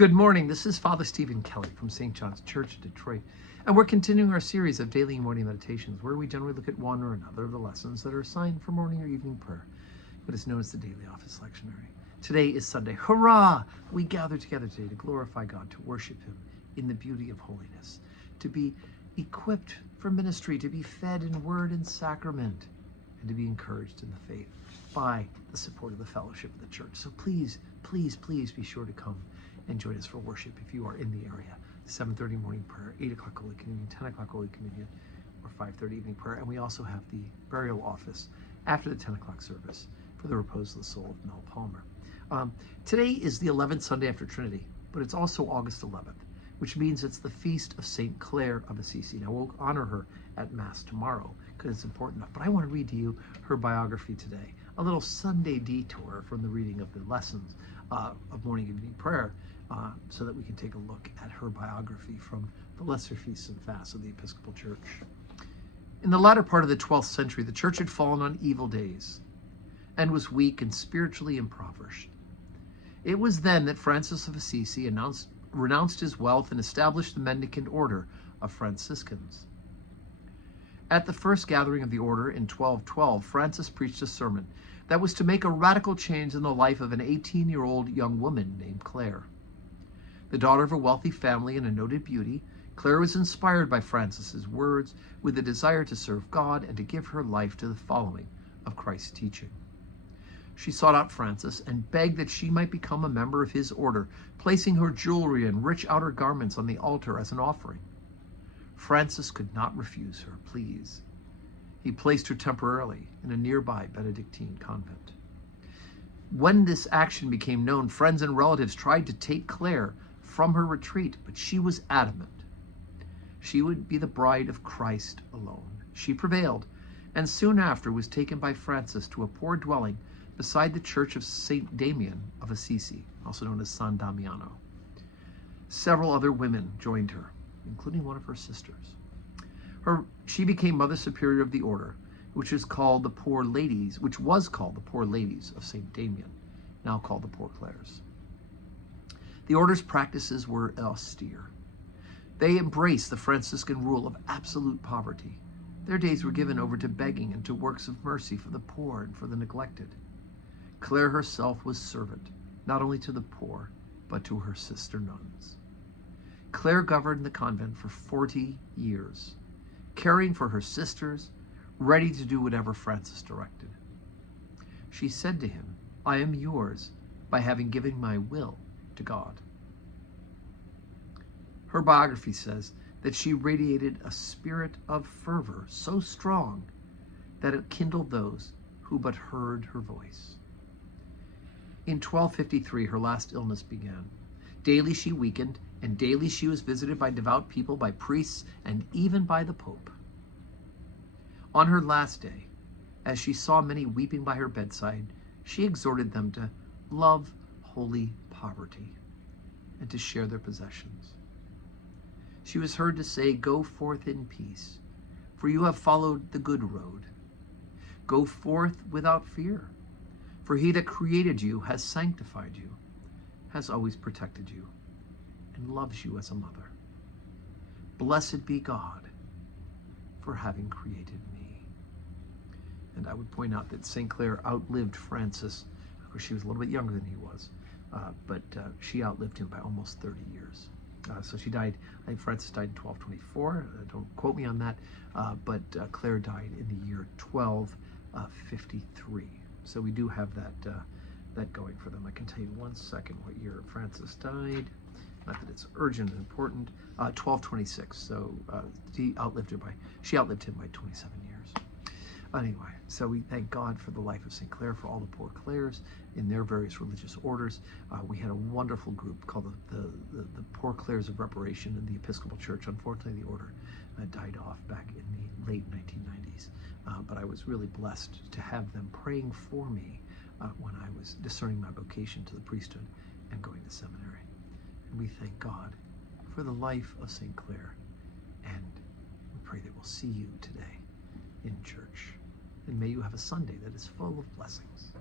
Good morning. This is Father Stephen Kelly from St. John's Church in Detroit, and we're continuing our series of daily and morning meditations where we generally look at one or another of the lessons that are assigned for morning or evening prayer, what is known as the Daily Office Lectionary. Today is Sunday. Hurrah! We gather together today to glorify God, to worship Him in the beauty of holiness, to be equipped for ministry, to be fed in word and sacrament, and to be encouraged in the faith by the support of the fellowship of the church. So please, please, please be sure to come and join us for worship if you are in the area. 7:30 morning prayer, 8 o'clock Holy Communion, 10 o'clock Holy Communion, or 5:30 evening prayer. And we also have the burial office after the 10 o'clock service for the repose of the soul of Mel Palmer. Today is the 11th Sunday after Trinity, but it's also August 11th, which means it's the feast of St. Clare of Assisi. Now, we'll honor her at Mass tomorrow because it's important enough. But I want to read to you her biography today, a little Sunday detour from the reading of the lessons of morning and evening prayer, so that we can take a look at her biography from the lesser feasts and fasts of the Episcopal Church. In the latter part of the 12th century, the Church had fallen on evil days and was weak and spiritually impoverished. It was then that Francis of Assisi renounced his wealth and established the Mendicant Order of Franciscans. At the first gathering of the order in 1212, Francis preached a sermon that was to make a radical change in the life of an 18-year-old young woman named Clare. The daughter of a wealthy family and a noted beauty, Clare was inspired by Francis's words with a desire to serve God and to give her life to the following of Christ's teaching. She sought out Francis and begged that she might become a member of his order, placing her jewelry and rich outer garments on the altar as an offering. Francis could not refuse her pleas. He placed her temporarily in a nearby Benedictine convent. When this action became known, friends and relatives tried to take Clare from her retreat, but she was adamant. She would be the bride of Christ alone. She prevailed, and soon after was taken by Francis to a poor dwelling beside the church of St. Damian of Assisi, also known as San Damiano. Several other women joined her, including one of her sisters. She became Mother Superior of the order, which was called the Poor Ladies of St. Damian, now called the Poor Clares. The order's practices were austere. They embraced the Franciscan rule of absolute poverty. Their days were given over to begging and to works of mercy for the poor and for the neglected. Clare herself was servant, not only to the poor, but to her sister nuns. Clare governed the convent for 40 years, caring for her sisters, ready to do whatever Francis directed. She said to him, "I am yours by having given my will to God." Her biography says that she radiated a spirit of fervor so strong that it kindled those who but heard her voice. In 1253, her last illness began. Daily she weakened, and daily she was visited by devout people, by priests, and even by the Pope. On her last day, as she saw many weeping by her bedside, she exhorted them to love holy poverty and to share their possessions. She was heard to say, "Go forth in peace, for you have followed the good road. Go forth without fear, for he that created you has sanctified you, has always protected you, and loves you as a mother. Blessed be God for having created me." And I would point out that St. Clare outlived Francis. Of course, she was a little bit younger than he was, but she outlived him by almost 30 years. So she died, I think Francis died in 1224, don't quote me on that, but Clare died in the year 1253. So we do have that going for them. I can tell you one second what year Francis died. Not that it's urgent and important. 1226. So she outlived him by 27 years. Anyway, so we thank God for the life of St. Clare, for all the Poor Clares in their various religious orders. We had a wonderful group called the Poor Clares of Reparation in the Episcopal Church. Unfortunately, the order died off back in the late 1990s. But I was really blessed to have them praying for me when I was discerning my vocation to the priesthood and going to seminary. And we thank God for the life of St. Clare, and we pray that we'll see you today in church. And may you have a Sunday that is full of blessings.